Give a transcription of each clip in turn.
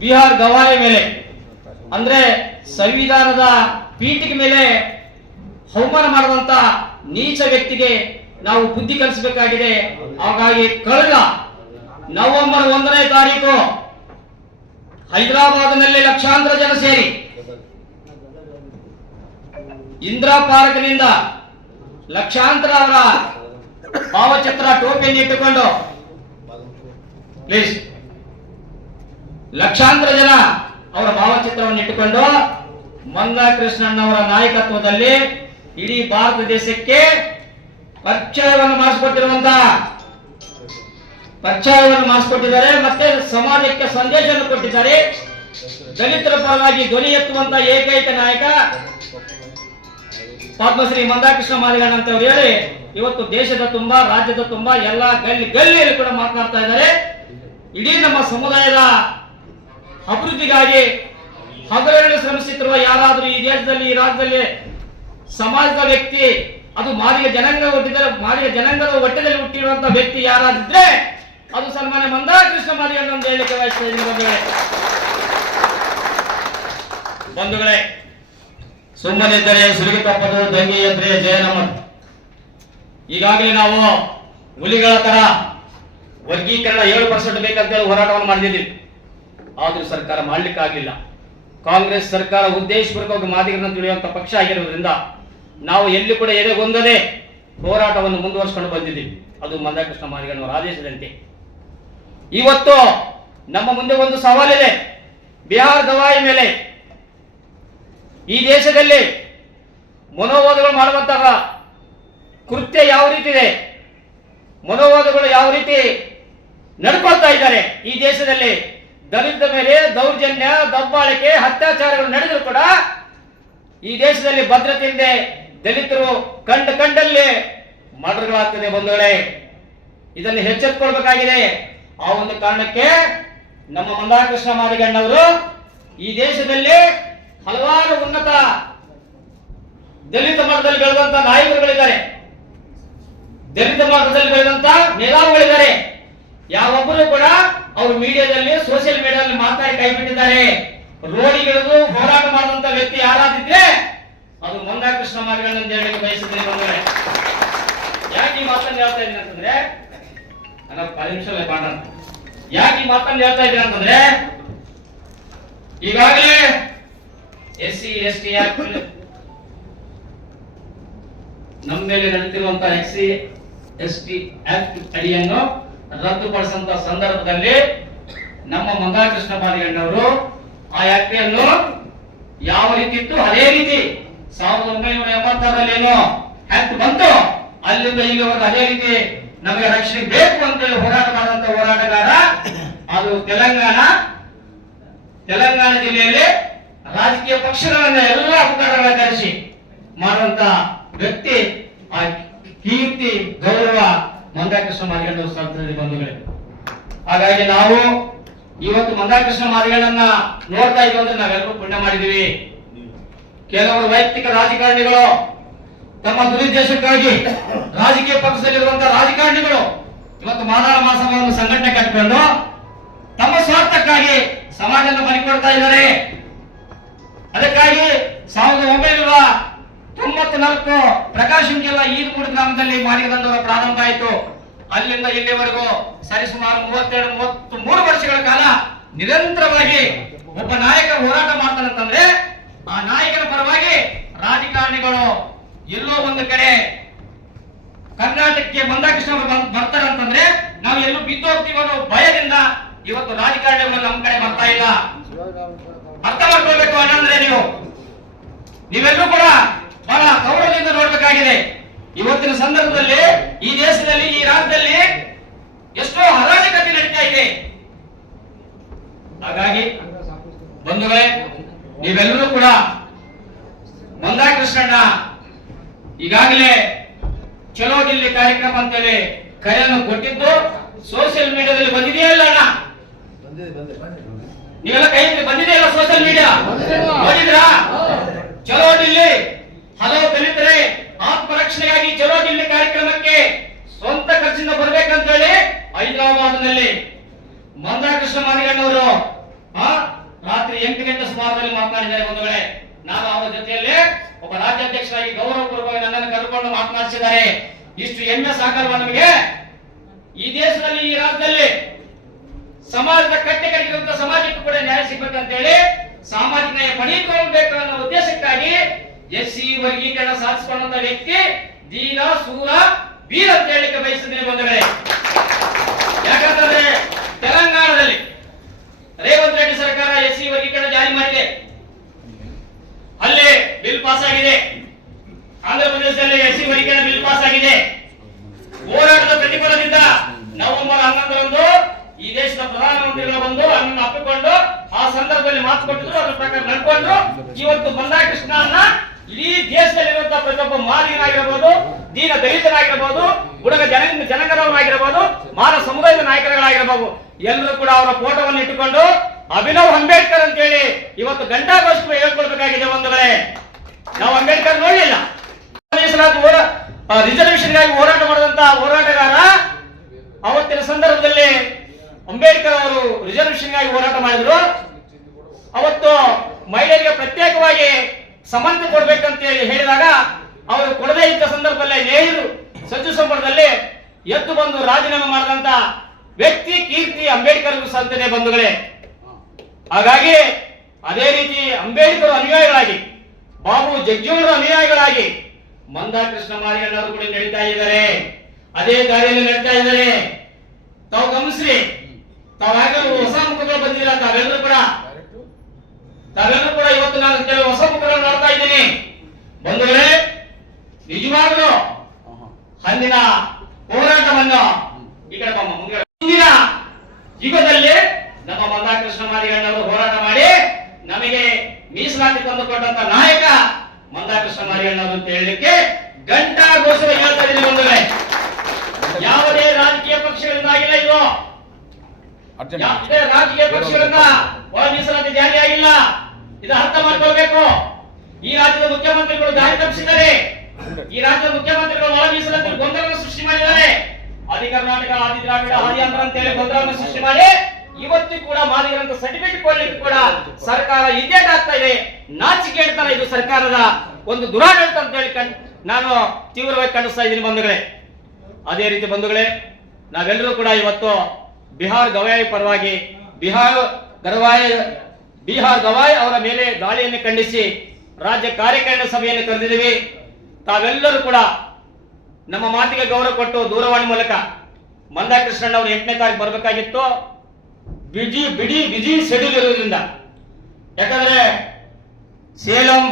ಬಿಹಾರ್ ಗವಾಯಿ ಮೇಲೆ, ಅಂದ್ರೆ ಸಂವಿಧಾನದ ಪೀಠಿಕೆ ಮೇಲೆ ಅವಮಾನ ಮಾಡಿದಂತ ನೀಚ ವ್ಯಕ್ತಿಗೆ ನಾವು ಬುದ್ಧಿ ಕಲಿಸಬೇಕಾಗಿದೆ. ಹಾಗಾಗಿ ಕಳೆದ ನವೆಂಬರ್ ಒಂದನೇ ತಾರೀಕು ಹೈದರಾಬಾದ್ನಲ್ಲಿ ಲಕ್ಷಾಂತರ ಜನ ಸೇರಿ ಇಂದಿರಾ ಪಾರ್ಕ್ನಿಂದ ಲಕ್ಷಾಂತರ ಅವರ ಭಾವಚಿತ್ರ ಟೋಪಿಯನ್ನು ಇಟ್ಟುಕೊಂಡು, ಪ್ಲೀಸ್. ಲಕ್ಷಾಂತರ ಜನ ಅವರ ಭಾವಚಿತ್ರವನ್ನು ಇಟ್ಟುಕೊಂಡು ಮಂದಾ ಕೃಷ್ಣಣ್ಣವರ ನಾಯಕತ್ವದಲ್ಲಿ ಇಡೀ ಭಾರತ ದೇಶಕ್ಕೆ ಪರಿಚಯವನ್ನು ಮಾಡಿಸಿಕೊಟ್ಟಿರುವಂತ ಪರಿಚಯವನ್ನು ಮಾಡಿಸಿಕೊಟ್ಟಿದ್ದಾರೆ ಮತ್ತೆ ಸಮಾಜಕ್ಕೆ ಸಂದೇಶವನ್ನು ಕೊಟ್ಟಿದ್ದಾರೆ. ದಲಿತರ ಪರವಾಗಿ ಧ್ವನಿ ಎತ್ತುವಂತ ಏಕೈಕ ನಾಯಕ ಪದ್ಮಶ್ರೀ ಮಂದಾಕೃಷ್ಣ ಮಾಲಿಗಣ್ಣ ಅಂತ ಅವ್ರು ಹೇಳಿ, ಇವತ್ತು ದೇಶದ ತುಂಬಾ, ರಾಜ್ಯದ ತುಂಬಾ ಎಲ್ಲ ಗಲ್ಲಿ ಗಲ್ಲಿಯಲ್ಲಿ ಕೂಡ ಮಾತನಾಡ್ತಾ ಇದ್ದಾರೆ. ಇಡೀ ನಮ್ಮ ಸಮುದಾಯದ ಅಭಿವೃದ್ಧಿಗಾಗಿ ಹಗರಣ ಶ್ರಮಿಸುತ್ತಿರುವ ಯಾರಾದರೂ ಈ ದೇಶದಲ್ಲಿ, ಈ ರಾಜ್ಯದಲ್ಲಿ ಸಮಾಜದ ವ್ಯಕ್ತಿ, ಅದು ಮಾದಿಗ ಜನಾಂಗ ಹುಟ್ಟಿದರೆ ಮಾದಿಗ ಜನಾಂಗದ ಹೊಟ್ಟೆದಲ್ಲಿ ಹುಟ್ಟಿರುವಂತ ವ್ಯಕ್ತಿ ಯಾರಾದಿದ್ರೆ ಅದು ಸನ್ಮಾನ್ಯ ಮಂದಾಕೃಷ್ಣ ಮಾದಿಗಣ್ಣ ಅಂತ ಹೇಳಿಕೆ ಇದ್ದೀನಿ ಬಂಧುಗಳೇ ಸುಮ್ಮನಿದ್ದರೆ ಸುಲಿಗೆ ತಪ್ಪದು, ದಂಗೆ ಎದ್ರೆ ಜಯನಮ್ಮ ಈಗಾಗಲೇ ನಾವು ಹುಲಿಗಳ ತರ ವರ್ಗೀಕರಣ ಏಳು ಪರ್ಸೆಂಟ್ ಬೇಕಂತೇಳಿ ಹೋರಾಟವನ್ನು ಮಾಡಿದ್ದೀವಿ. ಆದ್ರೂ ಸರ್ಕಾರ ಮಾಡಲಿಕ್ಕಾಗಲಿಲ್ಲ. ಕಾಂಗ್ರೆಸ್ ಸರ್ಕಾರ ಉದ್ದೇಶಪೂರ್ವಕವಾಗಿ ಮಾದಿಗರನ್ನು ತಿಳಿಯುವಂಥ ಪಕ್ಷ ಆಗಿರೋದ್ರಿಂದ ನಾವು ಎಲ್ಲಿ ಕೂಡ ಎದೆಗೊಂದದೆ ಹೋರಾಟವನ್ನು ಮುಂದುವರಿಸಿಕೊಂಡು ಬಂದಿದ್ದೀವಿ. ಅದು ಮಂದಕೃಷ್ಣ ಮಾದಿಗಣ್ಣವರ ಆದೇಶದಂತೆ. ಇವತ್ತು ನಮ್ಮ ಮುಂದೆ ಒಂದು ಸವಾಲಿದೆ. ಬಿಹಾರ್ ದವಾಯಿ ಮೇಲೆ ಈ ದೇಶದಲ್ಲಿ ಮನೋವಾದಗಳು ಮಾಡುವಂತಹ ಕೃತ್ಯ ಯಾವ ರೀತಿ ಇದೆ? ಮನೋವಾದಗಳು ಯಾವ ರೀತಿ ನಡ್ಕೊಳ್ತಾ ಇದ್ದಾರೆ ಈ ದೇಶದಲ್ಲಿ? ದಲಿತ ಮೇಲೆ ದೌರ್ಜನ್ಯ, ದಬ್ಬಾಳಿಕೆ, ಅತ್ಯಾಚಾರಗಳು ನಡೆದರೂ ಕೂಡ ಈ ದೇಶದಲ್ಲಿ ಭದ್ರತೆಯಿಂದ ದಲಿತರು ಕಂಡ ಕಂಡಲ್ಲಿ ಮರ್ಡರ್ಗಳಾಗ್ತದೆ ಬಂಧುಗಳೇ. ಇದನ್ನು ಎಚ್ಚೆತ್ಕೊಳ್ಬೇಕಾಗಿದೆ. ಆ ಒಂದು ಕಾರಣಕ್ಕೆ ನಮ್ಮ ಮಂದಾಕೃಷ್ಣ ಮಾದಿಗಣ್ಣವರು ಈ ದೇಶದಲ್ಲಿ ಹಲವಾರು ಉನ್ನತ ದಲಿತ ಮಟ್ಟದಲ್ಲಿ ಬೆಳೆದಂತ ನಾಯಕರುಗಳಿದ್ದಾರೆ. ದಲಿತ ಮಟ್ಟದಲ್ಲಿ ಬೆಳೆದಂತ ಮೇಧಾವಿಗಳಿದ್ದಾರೆ. ಯಾವೊಬ್ಬರು ಕೂಡ ಅವರು ಮೀಡಿಯಾದಲ್ಲಿ ಸೋಷಿಯಲ್ ಮೀಡಿಯಾದಲ್ಲಿ ಮಾತಾಡಿ ಕೈ ಬಿಟ್ಟಿದ್ದಾರೆ. ಹೋರಾಟ ಮಾಡಿದಂತ ವ್ಯಕ್ತಿ ಯಾರಾದಿದ್ರೆ ಅದು ಮಂದಾಕೃಷ್ಣ ಮಾರ್ಗಣ್ಣ ಅಂತ ಹೇಳಲಿಕ್ಕೆ ಬಯಸಿದ್ರೆ ಯಾಕೆ ಈ ಮಾತನ್ನು ಹೇಳ್ತಾ ಇದ್ದೀನಿ ಅಂತಂದ್ರೆ ನಾನು ಪದ ನಿಮಿಷ ಮಾಡೋಣ ಯಾಕೆ ಈ ಮಾತನ್ನು ಹೇಳ್ತಾ ಇದ್ದೀನಿ ಅಂತಂದ್ರೆ, ಈಗಾಗಲೇ ಎಸ್ ಸಿ, ಎಸ್ ಟಿ ನಮ್ಮ ಮೇಲೆ ನಡೆದಿರುವಂತ S C, S T act ಅಡಿಯನ್ನು ರದ್ದುಪಡಿಸಿದಂತ ಸಂದರ್ಭದಲ್ಲಿ ನಮ್ಮ ಮಂಗಾಕೃಷ್ಣ ಬಾಲಿಗಣ್ಣವರು ಆ ಯಾತ್ರೆಯನ್ನು ಯಾವ ರೀತಿ ಇತ್ತು? ಅದೇ ರೀತಿ ಸಾವಿರದ ಒಂಬೈನೂರ ಎಂಬತ್ತಾರಲ್ಲಿ ಏನು ಹ್ಯಾಕ್ಟ್ ಬಂತು. ಅಲ್ಲಿಂದ ಇಲ್ಲಿವರೆಗೂ ಅದೇ ರೀತಿ ನಮಗೆ ರಕ್ಷಣೆ ಬೇಕು ಅಂತೇಳಿ ಹೋರಾಟ ಮಾಡಿದಂತ ಹೋರಾಟಗಾರ ಅದು ತೆಲಂಗಾಣ. ತೆಲಂಗಾಣ ಜಿಲ್ಲೆಯಲ್ಲಿ ರಾಜಕೀಯ ಪಕ್ಷಗಳನ್ನ ಎಲ್ಲ ಅಧಿಕಾರಗಳ ಕರೆಸಿ ಮಾಡುವಂತ ವ್ಯಕ್ತಿ, ಆ ಕೀರ್ತಿ, ಗೌರವ ಮಂದಾಕೃಷ್ಣ ಮಾದಿಗಣ್ಣ ಸಂತದಲ್ಲಿ ಬಂಧುಗಳೇ. ಹಾಗಾಗಿ ನಾವು ಇವತ್ತು ಮಂದಾಕೃಷ್ಣ ಮಾದಿಗಣ್ಣನ್ನ ನೋಡ್ತಾ ಇದ್ದೀವಿ ಅಂದ್ರೆ ನಾವೆಲ್ಲರೂ ಪುಣ್ಯ ಮಾಡಿದೀವಿ ಕೆಲವರು ವೈಯಕ್ತಿಕ ರಾಜಕಾರಣಿಗಳು ತಮ್ಮ ದುರುದ್ದೇಶಕ್ಕಾಗಿ ರಾಜಕೀಯ ಪಕ್ಷದಲ್ಲಿರುವಂತಹ ರಾಜಕಾರಣಿಗಳು ಇವತ್ತು ಮಾದಾಳ ಮಹಾಸಭಾವನ್ನು ಸಂಘಟನೆ ಕಟ್ಟಿಕೊಂಡು ತಮ್ಮ ಸ್ವಾರ್ಥಕ್ಕಾಗಿ ಸಮಾಜವನ್ನು ಬಲಿಕೊಡ್ತಾ ಇದ್ದಾರೆ. ಅದಕ್ಕಾಗಿ ಸಾವಿರದ ಒಂಬೈನೂರ ತೊಂಬತ್ನಾಲ್ಕು ಪ್ರಕಾಶಂ ಜಿಲ್ಲಾ ಈದ್ಮೂರು ಗ್ರಾಮದಲ್ಲಿ ಮಾರಿಗದಂದವರ ಪ್ರಾರಂಭ ಆಯಿತು. ಅಲ್ಲಿಂದ ಇಲ್ಲಿವರೆಗೂ ಸರಿಸುಮಾರು ಮೂವತ್ತೆರಡು, ಮೂವತ್ತು ಮೂರು ವರ್ಷಗಳ ಕಾಲ ನಿರಂತರವಾಗಿ ಒಬ್ಬ ನಾಯಕ ಹೋರಾಟ ಮಾಡ್ತಾನಂತಂದ್ರೆ ಆ ನಾಯಕನ ಪರವಾಗಿ ರಾಜಕಾರಣಿಗಳು ಎಲ್ಲೋ ಒಂದು ಕಡೆ ಕರ್ನಾಟಕಕ್ಕೆ ಮಂದಾಕೃಷ್ಣ ಅವರು ಬಂದ್- ಬರ್ತಾರೆ ಅಂತಂದ್ರೆ, ನಾವು ಎಲ್ಲೂ ಬಿದ್ದೋಗ್ತೀವಿ ಅನ್ನೋ ಭಯದಿಂದ ಇವತ್ತು ರಾಜಕಾರಣಿಗಳು ನಮ್ಮ ಕಡೆ ಬರ್ತಾ ಇಲ್ಲ. ಅರ್ಥ ಮಾಡ್ಕೊಳ್ಬೇಕು ಅನ್ನಂದ್ರೆ ನೀವು. ನೀವೆಲ್ಲರೂ ಕೂಡ ಬಹಳ ಗೌರವದಿಂದ ನೋಡಬೇಕಾಗಿದೆ. ಇವತ್ತಿನ ಸಂದರ್ಭದಲ್ಲಿ ಈ ದೇಶದಲ್ಲಿ, ಈ ರಾಜ್ಯದಲ್ಲಿ ಎಷ್ಟೋ ಅರಾಜಕತೆ ನಡೀತಾ ಇದೆ. ಹಾಗಾಗಿ, ಬಂಧುಗಳೇ, ನೀವೆಲ್ಲರೂ ಕೂಡ ಮಂದಾಕೃಷ್ಣಣ್ಣ ಈಗಾಗಲೇ ಚಲೋ ಜಿಲ್ಲೆ ಕಾರ್ಯಕ್ರಮ ಅಂತೇಳಿ ಕರೆಯನ್ನು ಕೊಟ್ಟಿದ್ದು ಸೋಷಿಯಲ್ ಮೀಡಿಯಾದಲ್ಲಿ ಬಂದಿದೆಯೇ ಇಲ್ಲ ಅಣ್ಣ? ನೀವೆಲ್ಲ ಕೈಯಲ್ಲಿ ಬಂದಿದೆಯಲ್ಲ ಸೋಷಿಯಲ್ ಮೀಡಿಯಾ ನೋಡಿದ್ರಾ ಚಲೋ ಡಿಲ್ಲಿ ಹಲವು ದಲಿತರೇ ಆತ್ಮರಕ್ಷಣೆಗಾಗಿ ಚಲೋ ಜಿಲ್ಲೆ ಕಾರ್ಯಕ್ರಮಕ್ಕೆ ಸ್ವಂತ ಖರ್ಚಿಂದ ಬರ್ಬೇಕಂತ ಹೇಳಿ ಹೈದರಾಬಾದ್ನಲ್ಲಿ ಮಂದಾಕೃಷ್ಣ ಆ ಮಾತನಾಡಿದ್ದಾರೆ ವೇಳೆ ನಾನು ಅವರ ಜೊತೆಯಲ್ಲಿ ಒಬ್ಬ ರಾಜ್ಯಾಧ್ಯಕ್ಷರಾಗಿ ಗೌರವಪೂರ್ವಕವಾಗಿ ನನ್ನನ್ನು ಕರೆದುಕೊಂಡು ಮಾತನಾಡಿಸಿದ್ದಾರೆ. ಇಷ್ಟು ಹೆಮ್ಮೆ ಸಾಕಲ್ವಾ ನಮಗೆ ಈ ದೇಶದಲ್ಲಿ, ಈ ರಾಜ್ಯದಲ್ಲಿ ಸಮಾಜದ ಕಟ್ಟೆ ಕಟ್ಟಿರುವಂತಹ ಸಮಾಜಕ್ಕೂ ಕೂಡ ನ್ಯಾಯ ಸಿಗ್ಬೇಕಂತ ಹೇಳಿ ಸಾಮಾಜಿಕ ನ್ಯಾಯ ಪಡೆದುಕೊಳ್ಬೇಕು ಅನ್ನೋ ಉದ್ದೇಶಕ್ಕಾಗಿ ಎಸ್ ಸಿ ವರ್ಗೀಕರಣ ಸಾಧಿಸಿಕೊಂಡಂತ ವ್ಯಕ್ತಿ, ದೀನ, ಸೂರ, ವೀರ ಅಂತ ಹೇಳಿಕೆ ಬಯಸಿದ್ರೆ ಬಂಧುಗಳೇ. ಯಾಕಂತಂದ್ರೆ ತೆಲಂಗಾಣದಲ್ಲಿ ರೇವಂತ್ ರೆಡ್ಡಿ ಸರ್ಕಾರ ಎಸ್ ಸಿ ವರ್ಗೀಕರಣ ಜಾರಿ ಮಾಡಿದೆ. ಅಲ್ಲಿ ಬಿಲ್ ಪಾಸ್ ಆಗಿದೆ. ಆಂಧ್ರ ಪ್ರದೇಶದಲ್ಲಿ ಎಸ್ ಸಿ ವರ್ಗೀಕರಣ ಬಿಲ್ ಪಾಸ್ ಆಗಿದೆ. ಹೋರಾಟದ ಪ್ರತಿಫಲದಿಂದ ನವೆಂಬರ್ ಹನ್ನೊಂದರಂದು ಈ ದೇಶದ ಪ್ರಧಾನಮಂತ್ರಿಗಳು ಬಂದು ಅದನ್ನು ಅಪ್ಪಿಕೊಂಡು ಆ ಸಂದರ್ಭದಲ್ಲಿ ಮಾತು ಕೊಟ್ಟಿದ್ರು, ಅದರ ಪ್ರಕಾರ ನಡ್ಕೊಂಡ್ರು ಇವತ್ತು ಬಂದಾ ಕೃಷ್ಣನ್ನ ಇಡೀ ದೇಶದಲ್ಲಿರುವಂತಹ ಪ್ರತಿಯೊಬ್ಬ ಮಾಲಿನಾಗಿರಬಹುದು ದೀನ ದಲಿತನಾಗಿರ್ಬೋದು ಬುಡಗ ಜನ ಜನಾಂಗದವನಾಗಿರ್ಬೋದು ಮಾನ ಸಮುದಾಯದ ನಾಯಕರುಗಳಾಗಿರ್ಬೋದು, ಎಲ್ಲರೂ ಕೂಡ ಅವರ ಫೋಟೋವನ್ನು ಇಟ್ಟುಕೊಂಡು ಅಭಿನವ್ ಅಂಬೇಡ್ಕರ್ ಅಂತ ಹೇಳಿ ಇವತ್ತು ಗಂಟಾಗೋಷ್ಠಿ ಹೇಳ್ಕೊಳ್ಬೇಕಾಗಿದೆ ಒಂದುಗಳೇ ನಾವು ಅಂಬೇಡ್ಕರ್ ನೋಡಲಿಲ್ಲ. ರಿಸರ್ವೇಷನ್ ಹೋರಾ ರಿಸರ್ವೇಷನ್ಗಾಗಿ ಹೋರಾಟ ಮಾಡಿದಂತ ಹೋರಾಟಗಾರ ಅವತ್ತಿನ ಸಂದರ್ಭದಲ್ಲಿ ಅಂಬೇಡ್ಕರ್ ಅವರು ರಿಸರ್ವೇಶನ್ಗಾಗಿ ಹೋರಾಟ ಮಾಡಿದ್ರು. ಅವತ್ತು ಮಹಿಳೆಯರಿಗೆ ಪ್ರತ್ಯೇಕವಾಗಿ ಸಮಾನತೆ ಕೊಡ್ಬೇಕಂತ ಹೇಳಿ ಹೇಳಿದಾಗ ಅವರು ಕೊಡದೇ ಇದ್ದ ಸಂದರ್ಭದಲ್ಲಿ ನೇಹರು ಸಚಿವ ಸಂಪುಟದಲ್ಲಿ ಎದ್ದು ಬಂದು ರಾಜೀನಾಮೆ ಮಾಡಿದಂತ ವ್ಯಕ್ತಿ ಕೀರ್ತಿ ಅಂಬೇಡ್ಕರ್ ಸಂತನೆ ಬಂಧುಗಳೇ. ಹಾಗಾಗಿ ಅದೇ ರೀತಿ ಅಂಬೇಡ್ಕರ್ ಅನುಯಾಯಿಗಳಾಗಿ, ಬಾಬು ಜಗ್ಜೀವನ ಅನುಯಾಯಿಗಳಾಗಿ ಮಂದಾ ಕೃಷ್ಣ ಮಾರಿಯಣ್ಣವರು ಕೂಡ ನಡೀತಾ ಇದ್ದಾರೆ. ಅದೇ ದಾರಿಯಲ್ಲಿ ನಡೀತಾ ಇದ್ದಾರೆ. ತಾವು ಗಮನಿಸ್ರಿ ತಾವಾಗಲೂ ಹೊಸ ಮುಖಗಳು ಬಂದಿಲ್ಲ ತಾವೆಲ್ಲರೂ ಕೂಡ ತಾವೆಲ್ಲರೂ ಕೂಡ ಇವತ್ತು ನಾನು ಕೆಲವು ಹೊಸ ಮುಖಗಳನ್ನು ನೋಡ್ತಾ ಇದ್ದೀನಿ. ಬಂಧುಗಳೇ ನಿಜವಾಗ್ಲು ಅಂದಿನ ಹೋರಾಟವನ್ನು ಈ ಕಡೆ ಬಮ್ಮ ಮುಂದೆ ಇಂದಿನ ಯುಗದಲ್ಲಿ ನಮ್ಮ ಮಂದಾಕೃಷ್ಣ ಮಾರಿಗಣ್ಣವರು ಹೋರಾಟ ಮಾಡಿ ನಮಗೆ ಮೀಸಲಾತಿ ತಂದುಕೊಟ್ಟಂತ ನಾಯಕ ಮಂದಾ ಕೃಷ್ಣ ಮಾರಿಗಣ್ಣವರು ಅಂತ ಹೇಳಲಿಕ್ಕೆ ಗಂಟಾ ಘೋಷಣೆ ಹೇಳ್ತಾ ಇದ್ದೀನಿ ಬಂಧುಗಳೇ. ಯಾವುದೇ ರಾಜಕೀಯ ಪಕ್ಷಗಳಿಂದ ಆಗಿಲ್ಲ ಇದು ರಾಜಕೀಯ ಪಕ್ಷಗಳಿಂದ ಒಳ ಮೀಸಲಾತಿ ಜಾರಿ ಆಗಿಲ್ಲ ಇದು ಅರ್ಥ ಮಾಡ್ಕೊಳ್ಬೇಕು. ಈ ರಾಜ್ಯದ ಮುಖ್ಯಮಂತ್ರಿಗಳು ದಾರಿ ತಪ್ಪಿಸಿದ್ದಾರೆ. ಈ ರಾಜ್ಯದ ಮುಖ್ಯಮಂತ್ರಿಗಳು ಒಳ ಮೀಸಲಂತ ಗೊಂದಲವನ್ನು ಸೃಷ್ಟಿ ಮಾಡಿದ್ದಾರೆ. ಆದಿ ಕರ್ನಾಟಕ, ಆದಿ ದ್ರಾವಿಡ, ಆದಿ ಅಂತರ ಅಂತ ಹೇಳಿ ಗೊಂದಲವನ್ನು ಸೃಷ್ಟಿ ಮಾಡಿ ಇವತ್ತು ಕೂಡ ಮಾದಿಗರಂತ ಸರ್ಟಿಫಿಕೇಟ್ ಕೊಡ್ಲಿಕ್ಕೆ ಕೂಡ ಸರ್ಕಾರ ಇದೇಟ್ ಆಗ್ತಾ ಇದೆ. ನಾಚಿಕೆ ಹೇಳ್ತಾನೆ ಇದು ಸರ್ಕಾರದ ಒಂದು ದುರಾಡಳಿತ ಅಂತ ಹೇಳಿ ನಾನು ತೀವ್ರವಾಗಿ ಕಂಡಿಸ್ತಾ ಇದ್ದೀನಿ ಬಂಧುಗಳೇ. ಅದೇ ರೀತಿ ಬಂಧುಗಳೇ, ನಾವೆಲ್ಲರೂ ಕೂಡ ಇವತ್ತು ಬಿಹಾರ್ ಗವಾಯಿ ಪರವಾಗಿ, ಬಿಹಾರ್ ಗರವಾಯ್ ಬಿಹಾರ್ ಗವಾಯ್ ಅವರ ಮೇಲೆ ದಾಳಿಯನ್ನು ಖಂಡಿಸಿ ರಾಜ್ಯ ಕಾರ್ಯಕಾರಿಣಿ ಸಭೆಯನ್ನು ಕರೆದಿದ್ದೀವಿ. ತಾವೆಲ್ಲರೂ ಕೂಡ ನಮ್ಮ ಮಾತಿಗೆ ಗೌರವ ಕೊಟ್ಟು ದೂರವಾಣಿ ಮೂಲಕ ಮಂದಾಕೃಷ್ಣನ್ ಅವರು ಎಂಟನೇ ತಾರೀಕು ಬರಬೇಕಾಗಿತ್ತು. ಬಿಜಿ, ಬಿಡಿ, ಬಿಜಿ ಶೆಡ್ಯೂಲ್ ಇರುವುದರಿಂದ ಯಾಕಂದ್ರೆ ಸೇಲಂ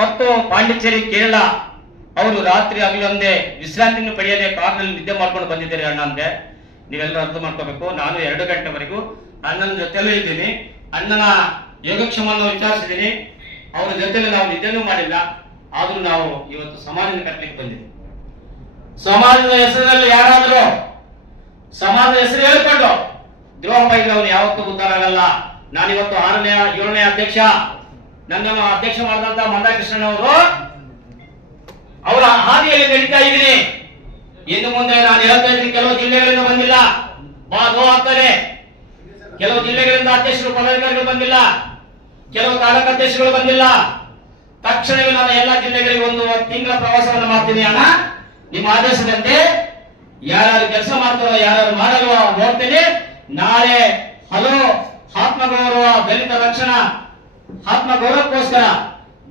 ಮತ್ತು ಪಾಂಡಿಚೇರಿ, ಕೇರಳ ಅವರು ರಾತ್ರಿ ಹಗಲೊಂದೇ ವಿಶ್ರಾಂತಿಯನ್ನು ಪಡೆಯದೆ ಕಾರ್ನಲ್ಲಿ ನಿದ್ದೆ ಮಾಡ್ಕೊಂಡು ಬಂದಿದ್ದಾರೆ ಅಣ್ಣ ಅಂದೆ. ನೀವೆಲ್ಲರೂ ಅರ್ಥ ಮಾಡ್ಕೋಬೇಕು. ನಾನು ಎರಡು ಗಂಟೆವರೆಗೂ ಅಣ್ಣನ ಜೊತೆಲೂ ಇದ್ದೀನಿ. ಅಣ್ಣನ ಯೋಗಕ್ಷಮವನ್ನು ವಿಚಾರಿಸಿದ್ದೀನಿ. ಅವರ ಜೊತೆಲಿ ನಾವು ನಿದ್ದೆನೂ ಮಾಡಿಲ್ಲ. ಆದರೂ ನಾವು ಇವತ್ತು ಸಮಾಜನ ಕಟ್ಟಲಿಕ್ಕೆ ಬಂದಿದ್ದೀವಿ. ಸಮಾಜದ ಹೆಸರಿನಲ್ಲಿ ಯಾರಾದರೂ ಸಮಾಜದ ಹೆಸರು ಹೇಳ್ಕೊಂಡು ದ್ರೋಹ ಅವನು ಯಾವತ್ತೂ ಗೊತ್ತಾಗಲ್ಲ ಆಗಲ್ಲ ನಾನಿವತ್ತು ಆರನೇ, ಏಳನೇ ಅಧ್ಯಕ್ಷ. ನನ್ನನ್ನು ಅಧ್ಯಕ್ಷ ಮಾಡಿದಂತ ಮಂದಾಕೃಷ್ಣನ್ ಅವರು ಅವರ ಹಾದಿಯಲ್ಲಿ ನಡೀತಾ ಇದ್ದೀನಿ. ಇನ್ನು ಮುಂದೆ ನಾನು ಹೇಳ್ತಾ ಇದ್ದೀನಿ, ಕೆಲವು ಜಿಲ್ಲೆಗಳಿಂದ ಬಂದಿಲ್ಲ. ಬಾ ಗೋ ಆಗ್ತಾರೆ ಕೆಲವು ಜಿಲ್ಲೆಗಳಿಂದ ಅಧ್ಯಕ್ಷರು ಪದಾಧಿಕಾರಿಗಳು ಬಂದಿಲ್ಲ, ಕೆಲವು ತಾಲೂಕು ಅಧ್ಯಕ್ಷರುಗಳು ಬಂದಿಲ್ಲ. ತಕ್ಷಣವೇ ನಾನು ಎಲ್ಲ ಜಿಲ್ಲೆಗಳಿಗೆ ಒಂದು ತಿಂಗಳ ಪ್ರವಾಸವನ್ನು ಮಾಡ್ತೀನಿ ಅಣ್ಣ. ನಿಮ್ಮ ಆದೇಶದಂತೆ ಯಾರು ಕೆಲಸ ಮಾಡ್ತಾರೋ ಯಾರು ಮಾಡಲ್ವ ನೋಡ್ತೀನಿ. ನಾಳೆ ಹಲೋ, ಆತ್ಮಗೌರವ, ದಲಿತ ರಕ್ಷಣಾ, ಆತ್ಮಗೌರವಕ್ಕೋಸ್ಕರ,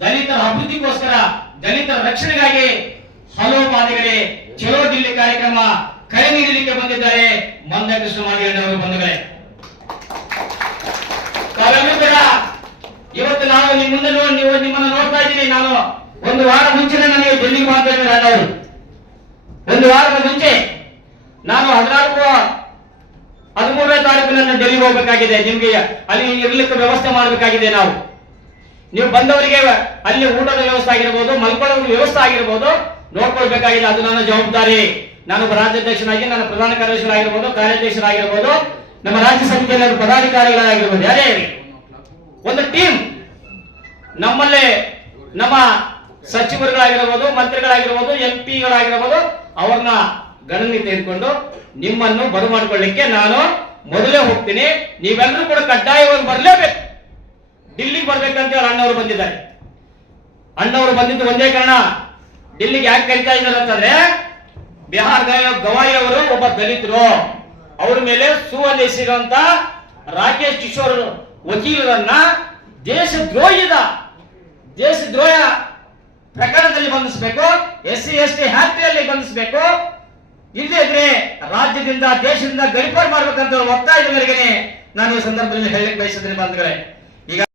ದಲಿತರ ಅಭಿವೃದ್ಧಿಗೋಸ್ಕರ, ದಲಿತರ ರಕ್ಷಣೆಗಾಗಿ ಹಲೋ ಮಾದಿಗಳೇ ಚಲೋ ಜಿಲ್ಲೆ ಕಾರ್ಯಕ್ರಮ ಕರೆ ನೀಡಲಿಕ್ಕೆ ಬಂದಿದ್ದಾರೆ. ಮಂದಕೃಷ್ಣ ಮಾದಿಗಣ್ಣವರು ಬಂಧುಗಳೇ ತಾವೆಲ್ಲರೂ ಕೂಡ ಇವತ್ತು ನಾವು ನಿಮ್ಮ ಮುಂದೆ ನೋಡಿ ನೀವು ನಿಮ್ಮನ್ನು ನೋಡ್ತಾ ಇದ್ದೀನಿ ನಾನು ಒಂದು ವಾರ ಮುಂಚೆನೆ ನನಗೆ ಡೆಲ್ಲಿಗೆ ಮಾಡ್ತಾ ಇದ್ದಾರೆ ಅವರು ಒಂದು ವಾರದ ಮುಂಚೆ ನಾನು ಹದಿನಾಲ್ಕು ಹದಿಮೂರನೇ ತಾರೀಕು ನನ್ನ ಡೆಲ್ಲಿಗೆ ಹೋಗ್ಬೇಕಾಗಿದೆ. ನಿಮ್ಗೆ ಅಲ್ಲಿ ಇರ್ಲಿಕ್ಕೆ ವ್ಯವಸ್ಥೆ ಮಾಡಬೇಕಾಗಿದೆ ನಾವು. ನೀವು ಬಂದವರಿಗೆ ಅಲ್ಲಿ ಊಟದ ವ್ಯವಸ್ಥೆ ಆಗಿರ್ಬೋದು, ಮಲ್ಕೊಳ್ಳೋದ ವ್ಯವಸ್ಥೆ ಆಗಿರ್ಬೋದು, ನೋಡ್ಕೊಳ್ಬೇಕಾಗಿದೆ. ಅದು ನನ್ನ ಜವಾಬ್ದಾರಿ. ನಾನು ರಾಜ್ಯಾಧ್ಯಕ್ಷನಾಗಿ, ನನ್ನ ಪ್ರಧಾನ ಕಾರ್ಯದರ್ಶಿಗಳಾಗಿರ್ಬೋದು ಕಾರ್ಯಾಧ್ಯಕ್ಷರಾಗಿರ್ಬೋದು ನಮ್ಮ ರಾಜ್ಯ ಸಮಿತಿಯಲ್ಲಿ ಪದಾಧಿಕಾರಿಗಳಾಗಿರ್ಬೋದು ಯಾರೇ ಒಂದು ಟೀಮ್. ನಮ್ಮಲ್ಲೇ ನಮ್ಮ ಸಚಿವರುಗಳಾಗಿರ್ಬೋದು, ಮಂತ್ರಿಗಳಾಗಿರ್ಬೋದು, ಎಂ ಪಿಗಳಾಗಿರ್ಬೋದು, ಅವ್ರನ್ನ ಗಣನೆ ತೆಗೆದುಕೊಂಡು ನಿಮ್ಮನ್ನು ಬರಮಾಡ್ಕೊಳ್ಳಿಕ್ಕೆ ನಾನು ಮೊದಲೇ ಹೋಗ್ತೀನಿ. ನೀವೆಲ್ಲರೂ ಕೂಡ ಕಡ್ಡಾಯವಾಗಿ ಬರಲೇಬೇಕು. ಡಿಲ್ಲಿಗೆ ಬರ್ಬೇಕಂತ ಹೇಳಿ ಅಣ್ಣವರು ಬಂದಿದ್ದಾರೆ. ಅಣ್ಣವರು ಬಂದಿದ್ದು ಒಂದೇ ಕಾರಣ. ಡಿಲ್ಲಿಗೆ ಯಾಕೆ ಕರಿತಾ ಇದ್ದಾರೆ ಅಂತಂದ್ರೆ, ಬಿಹಾರದ ಗವಾಯಿ ಅವರು ಒಬ್ಬ ದಲಿತರು. ಅವ್ರ ಮೇಲೆ ಸುವಲ್ಲಿಸಿರುವಂತ ರಾಕೇಶ್ ಕಿಶೋರ್ ವಕೀಲರನ್ನ ದೇಶದ್ರೋಹಿದ ದೇಶದ್ರೋಹ ಪ್ರಕರಣದಲ್ಲಿ ಬಂಧಿಸಬೇಕು ಎಸ್ ಸಿ ಎಸ್ ಟಿ ಹ್ಯಾಕ್ಟಿಯಲ್ಲಿ ಬಂಧಿಸಬೇಕು ಇಲ್ಲದಿದ್ರೆ ರಾಜ್ಯದಿಂದ, ದೇಶದಿಂದ ಗಡಿಪಾರು ಮಾಡ್ಬೇಕಂತ ಒತ್ತಾಯದ ಮೇರೆಗೆ ನಾನು ಈ ಸಂದರ್ಭದಲ್ಲಿ ಹೇಳಲಿಕ್ಕೆ ಬಯಸಿದ್ರೆ ಬಂಧುಗಳೇ. ಈಗ